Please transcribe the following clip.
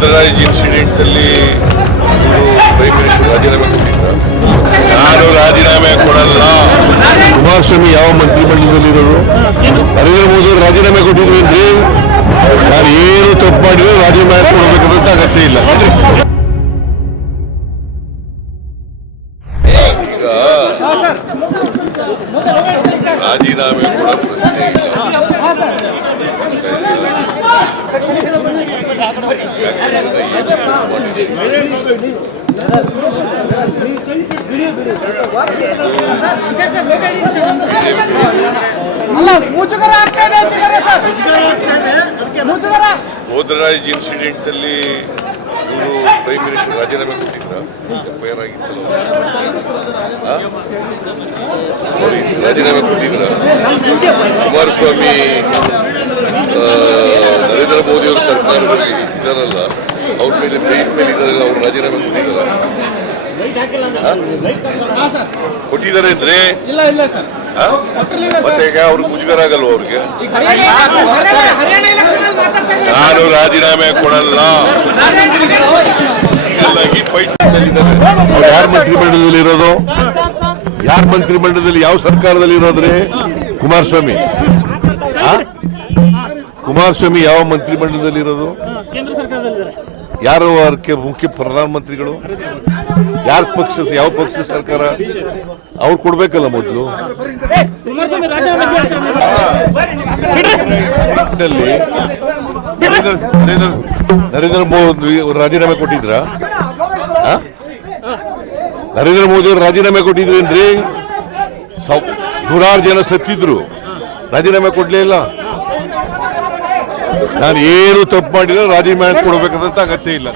Bodhraj incident ಅಲ್ಲಿ prime minister ರಾಜೀನಾಮೆ ಕೊಟ್ಟಿದ್ರು. ನಾನು ರಾಜೀನಾಮೆ ಕೊಡಲ್ಲ. ಕುಮಾರಸ್ವಾಮಿ ಯಾವ ಮಂತ್ರಿಮಂಡಲದಲ್ಲಿರೋರು? ನರೇಂದ್ರ ಮೋದಿ ರಾಜೀನಾಮೆ ಕೊಟ್ಟಿದ್ರೇನ್ರಿ? ನಾನು ಏನು ತಪ್ಪು ಮಾಡಿದ್ರು ರಾಜೀನಾಮೆ ಕೊಡಬೇಕಂತ ಅಗತ್ಯ ಇಲ್ಲ. ಈಗ ರಾಜೀನಾಮೆ ಕೊಡೋ ಪ್ರಶ್ನೆ ಬೋಧರಾಜ್ ಇನ್ಸಿಡೆಂಟ್ ಅಲ್ಲಿ ಪ್ರೈಮ್ ಮಿನಿಸ್ಟರ್ ರಾಜೀನಾಮೆ ಕೊಟ್ಟಿದ್ರ ಎಫ್ಐಆರ್ ಆಗಿತ್ತಲ್ಲ, ರಾಜೀನಾಮೆ ಕೊಟ್ಟಿದ್ರ. ಕುಮಾರಸ್ವಾಮಿ ನರೇಂದ್ರ ಮೋದಿ ಅವರ ಸರ್ಕಾರದಲ್ಲಿ ಇದ್ದಾರಲ್ಲ, ಅವ್ರ ಮೇಲೆ ಬೇಲ್ ಮೇಲೆ ಇದ್ದಾರಲ್ಲ, ಅವ್ರು ರಾಜೀನಾಮೆ ಕೊಟ್ಟಿದ್ದಾರೆ ಅಂದ್ರೆ ಮತ್ತೆ ಈಗ ಅವ್ರಿಗೆ ಮುಜುಗರ ಆಗಲ್ವ? ಅವ್ರಿಗೆ ನಾನು ರಾಜೀನಾಮೆ ಕೊಡಲ್ಲ. ಯಾರ ಮಂತ್ರಿಮಂಡಲದಲ್ಲಿ ಇರೋದು? ಯಾರ ಮಂತ್ರಿಮಂಡಲದಲ್ಲಿ ಯಾವ ಸರ್ಕಾರದಲ್ಲಿ ಇರೋದ್ರಿ? ಕುಮಾರಸ್ವಾಮಿ. ಕುಮಾರಸ್ವಾಮಿ ಯಾವ ಮಂತ್ರಿಮಂಡಲದಲ್ಲಿ ಇರೋದು? ಯಾರು ಅದಕ್ಕೆ ಮುಖ್ಯ ಪ್ರಧಾನಮಂತ್ರಿಗಳು? ಯಾರ ಪಕ್ಷ, ಯಾವ ಪಕ್ಷ ಸರ್ಕಾರ? ಅವ್ರು ಕೊಡ್ಬೇಕಲ್ಲ ಮೊದಲು. ನರೇಂದ್ರ ಮೋದಿ ರಾಜೀನಾಮೆ ಕೊಟ್ಟಿದ್ರ? ನರೇಂದ್ರ ಮೋದಿ ಅವರು ರಾಜೀನಾಮೆ ಕೊಟ್ಟಿದ್ರೇನ್ರಿ? ನೂರಾರು ಜನ ಸತ್ತಿದ್ರು, ರಾಜೀನಾಮೆ ಕೊಡ್ಲೇ ಇಲ್ಲ. ನಾನು ಏನು ತಪ್ಪು ಮಾಡಿದ್ರೆ ರಾಜೀನಾಮೆ ಕೊಡಬೇಕಂತ ಅಗತ್ಯ ಇಲ್ಲ.